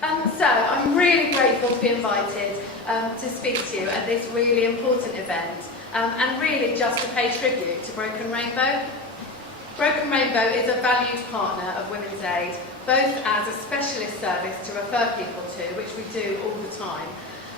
So I'm really grateful to be invited to speak to you at this really important event, and really just to pay tribute to Broken Rainbow. Broken Rainbow is a valued partner of Women's Aid, both as a specialist service to refer people to, which we do all the time,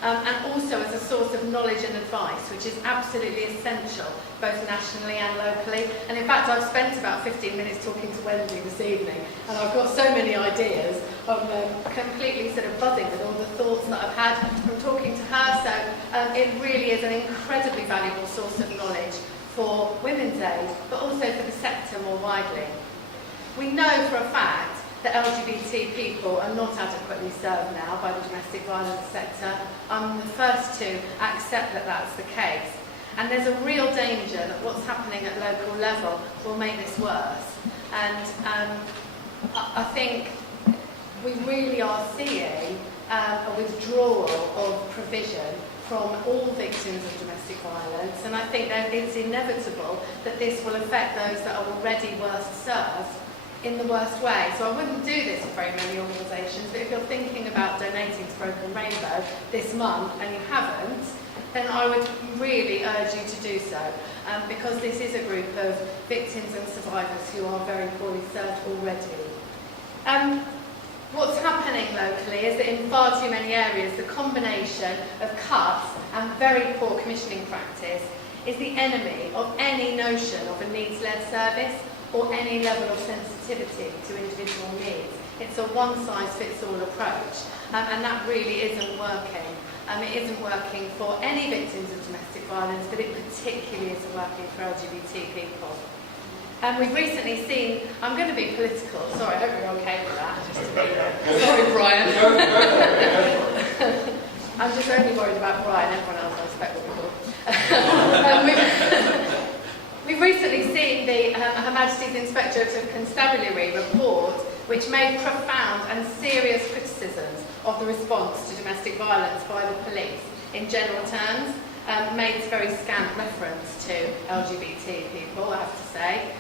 and also as a source of knowledge and advice, which is absolutely essential, both nationally and locally. And in fact, I've spent about 15 minutes talking to Wendy this evening, and I've got so many ideas. I'm completely sort of buzzing with all the thoughts that I've had from talking to her. So it really is an incredibly valuable source of knowledge for Women's Aid, but also for the sector more widely. We know for a fact that LGBT people are not adequately served now by the domestic violence sector. I'm the first to accept that that's the case. And there's a real danger that what's happening at local level will make this worse. And I think we really are seeing a withdrawal of provision from all victims of domestic violence. And I think that it's inevitable that this will affect those that are already worst served in the worst way. So I wouldn't do this for very many organisations, but if you're thinking about donating to Broken Rainbow this month and you haven't, then I would really urge you to do so, because this is a group of victims and survivors who are very poorly served already. What's happening locally is that in far too many areas, the combination of cuts and very poor commissioning practice is the enemy of any notion of a needs-led service or any level of sensitivity to individual needs. It's a one-size-fits-all approach, and that really isn't working. It isn't working for any victims of domestic violence, but it particularly isn't working for LGBT people. And we've recently seen, I'm going to be political, sorry, I hope you're okay with that, just to be sorry, Brian. I'm just only worried about Brian, everyone else I expect will be cool. We've recently seen the Her Majesty's Inspector of Constabulary report, which made profound and serious criticisms of the response to domestic violence by the police. In general terms, made very scant reference to LGBT people, I have to say,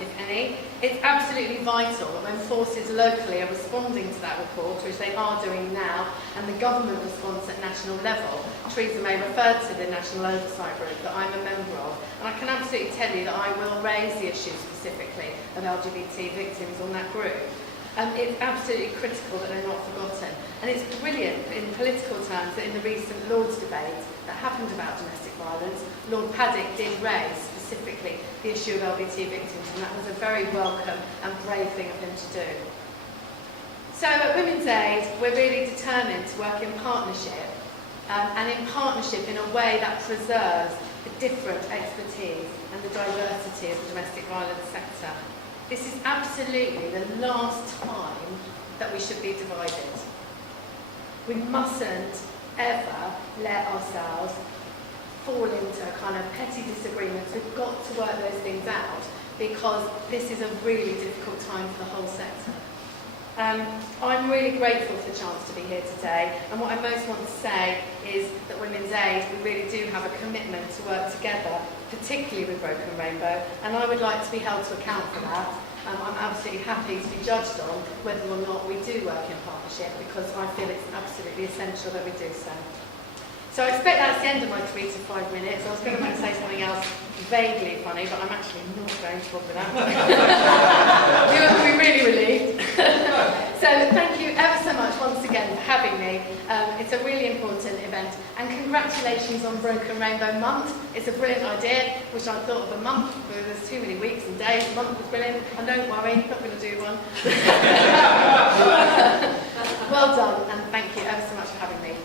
if any. It's absolutely vital that when forces locally are responding to that report, which they are doing now, and the government response at national level, Theresa May referred to the National Oversight Group that I'm a member of, and I can absolutely tell you that I will raise the issue specifically of LGBT victims on that group. It's absolutely critical that they're not forgotten. And it's brilliant in political terms that in the recent Lords debate that happened about domestic violence, Lord Paddock did raise specifically the issue of LGBT victims, and that was a very welcome and brave thing of him to do. So at Women's Aid, we're really determined to work in partnership, and in partnership in a way that preserves the different expertise and the diversity of the domestic violence sector. This is absolutely the last time that we should be divided. We mustn't ever let ourselves fall into kind of petty disagreements. We've got to work those things out, because this is a really difficult time for the whole sector. I'm really grateful for the chance to be here today, and what I most want to say is that Women's Aid, we really do have a commitment to work together, particularly with Broken Rainbow, and I would like to be held to account for that. I'm absolutely happy to be judged on whether or not we do work in partnership, because I feel it's absolutely essential that we do so. So I expect that's the end of my 3 to 5 minutes. I was going to say something else vaguely funny, but I'm actually not going to bother with that. You will be really relieved. So thank you ever so much once again for having me. It's a really important event, and congratulations on Broken Rainbow Month. It's a brilliant idea, which I thought of a month, but there's too many weeks and days. A month was brilliant, and don't worry, I'm not going to do one. Well done, and thank you ever so much for having me.